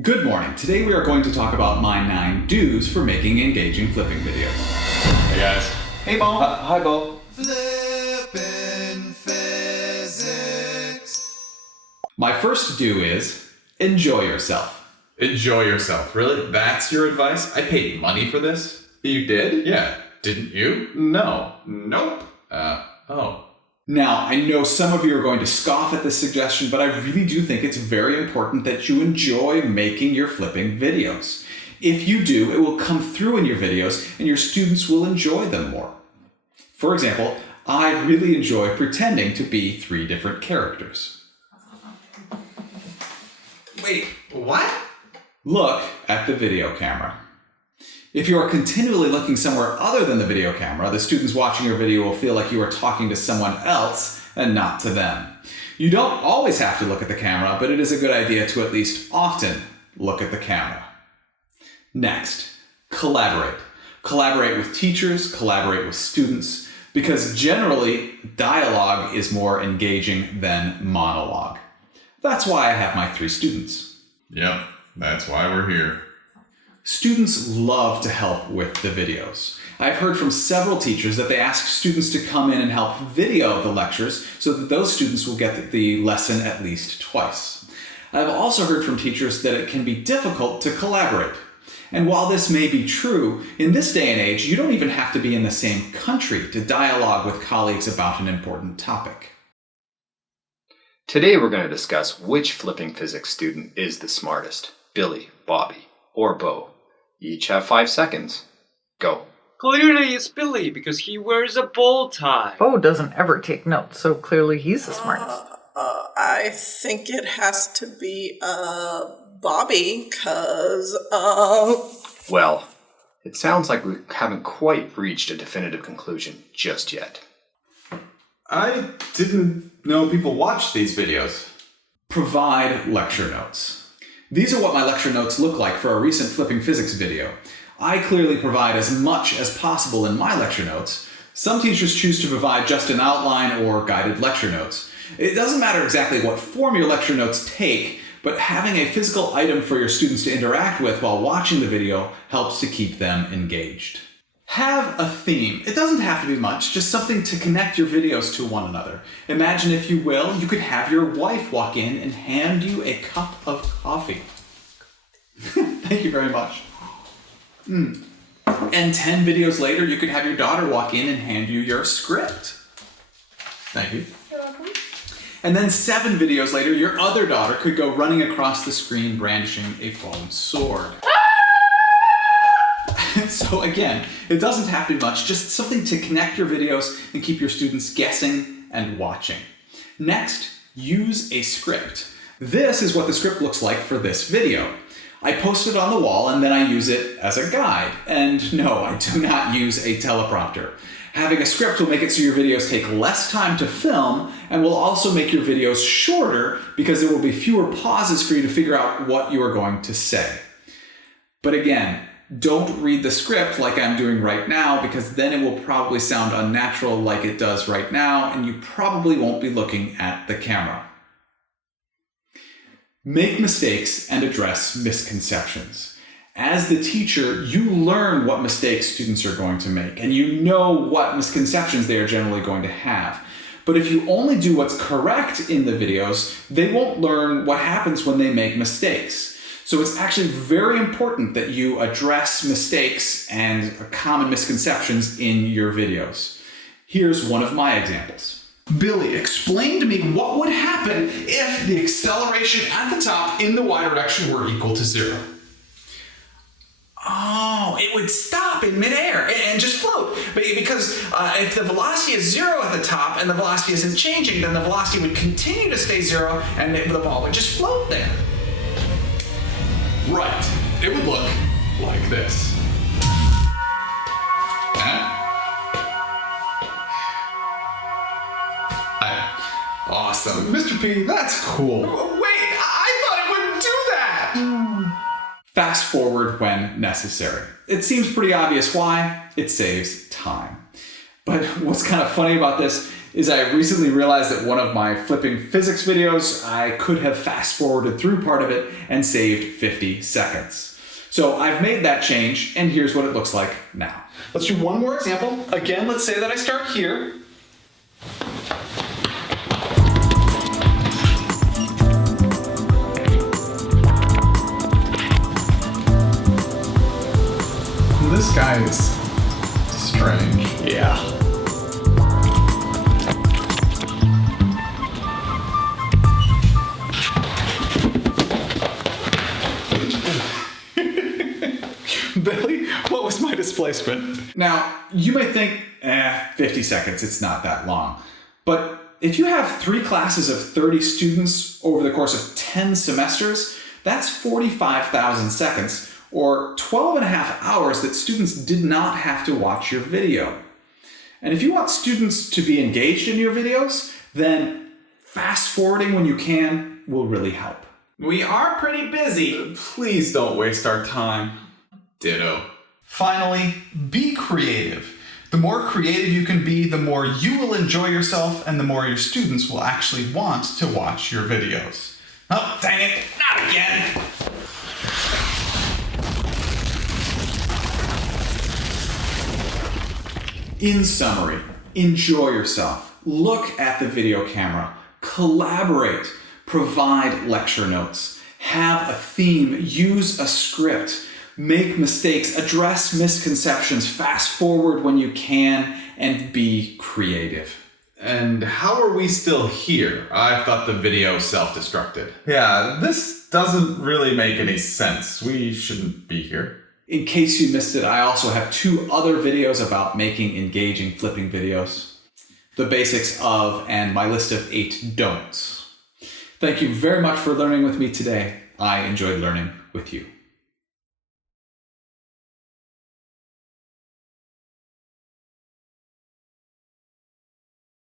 Good morning. Today we are going to talk about my 9 do's for making engaging flipping videos. Hey guys. Hey Bo. Hi Bo. Flippin' physics. My first do is enjoy yourself. Enjoy yourself. Really? That's your advice? I paid money for this? You did? Yeah. Didn't you? No. Nope. Oh. Now, I know some of you are going to scoff at this suggestion, but I really do think it's very important that you enjoy making your flipping videos. If you do, it will come through in your videos and your students will enjoy them more. For example, I really enjoy pretending to be 3 different characters. Wait, what? Look at the video camera. If you are continually looking somewhere other than the video camera, the students watching your video will feel like you are talking to someone else and not to them. You don't always have to look at the camera, but it is a good idea to at least often look at the camera. Next, collaborate. Collaborate with teachers, collaborate with students, because generally dialogue is more engaging than monologue. That's why I have my 3 students. Yep, that's why we're here. Students love to help with the videos. I've heard from several teachers that they ask students to come in and help video the lectures so that those students will get the lesson at least twice. I've also heard from teachers that it can be difficult to collaborate. And while this may be true, in this day and age, you don't even have to be in the same country to dialogue with colleagues about an important topic. Today we're going to discuss which flipping physics student is the smartest, Billy, Bobby, or Bo. Each have 5 seconds. Go. Clearly it's Billy because he wears a bow tie. Bo doesn't ever take notes, so clearly he's the smartest. I think it has to be Bobby, because Well, it sounds like we haven't quite reached a definitive conclusion just yet. I didn't know people watched these videos. Provide lecture notes. These are what my lecture notes look like for a recent flipping physics video. I clearly provide as much as possible in my lecture notes. Some teachers choose to provide just an outline or guided lecture notes. It doesn't matter exactly what form your lecture notes take, but having a physical item for your students to interact with while watching the video helps to keep them engaged. Have a theme. It doesn't have to be much, just something to connect your videos to one another. Imagine, if you will, you could have your wife walk in and hand you a cup of coffee. Thank you very much. And 10 videos later, you could have your daughter walk in and hand you your script. Thank you. You're welcome. And then 7 videos later, your other daughter could go running across the screen brandishing a foam sword. So again, it doesn't have to be much, just something to connect your videos and keep your students guessing and watching. Next, use a script. This is what the script looks like for this video. I post it on the wall and then I use it as a guide. And no, I do not use a teleprompter. Having a script will make it so your videos take less time to film and will also make your videos shorter because there will be fewer pauses for you to figure out what you are going to say. But again, don't read the script like I'm doing right now, because then it will probably sound unnatural like it does right now, and you probably won't be looking at the camera. Make mistakes and address misconceptions. As the teacher, you learn what mistakes students are going to make, and you know what misconceptions they are generally going to have. But if you only do what's correct in the videos, they won't learn what happens when they make mistakes. So it's actually very important that you address mistakes and common misconceptions in your videos. Here's one of my examples. Billy, explain to me what would happen if the acceleration at the top in the y direction were equal to 0. Oh, it would stop in midair and just float. Because if the velocity is 0 at the top and the velocity isn't changing, then the velocity would continue to stay 0 and the ball would just float there. Right. It would look like this. Awesome. Mr. P, that's cool. Wait, I thought it wouldn't do that! Fast forward when necessary. It seems pretty obvious why. It saves time. But what's kind of funny about this is I recently realized that one of my flipping physics videos, I could have fast forwarded through part of it and saved 50 seconds. So I've made that change, and here's what it looks like now. Let's do one more example. Again, let's say that I start here. This guy is strange. Yeah. Billy, what was my displacement? Now, you may think, 50 seconds, it's not that long. But if you have 3 classes of 30 students over the course of 10 semesters, that's 45,000 seconds, or 12 and a half hours that students did not have to watch your video. And if you want students to be engaged in your videos, then fast forwarding when you can will really help. We are pretty busy. Please don't waste our time. Ditto. Finally, be creative. The more creative you can be, the more you will enjoy yourself and the more your students will actually want to watch your videos. Oh, dang it, not again! In summary, enjoy yourself, look at the video camera, collaborate, provide lecture notes, have a theme, use a script, make mistakes, address misconceptions, fast forward when you can, and be creative. And how are we still here? I thought the video self-destructed. Yeah, this doesn't really make any sense. We shouldn't be here. In case you missed it, I also have 2 other videos about making engaging flipping videos. The basics of and my list of 8 don'ts. Thank you very much for learning with me today. I enjoyed learning with you.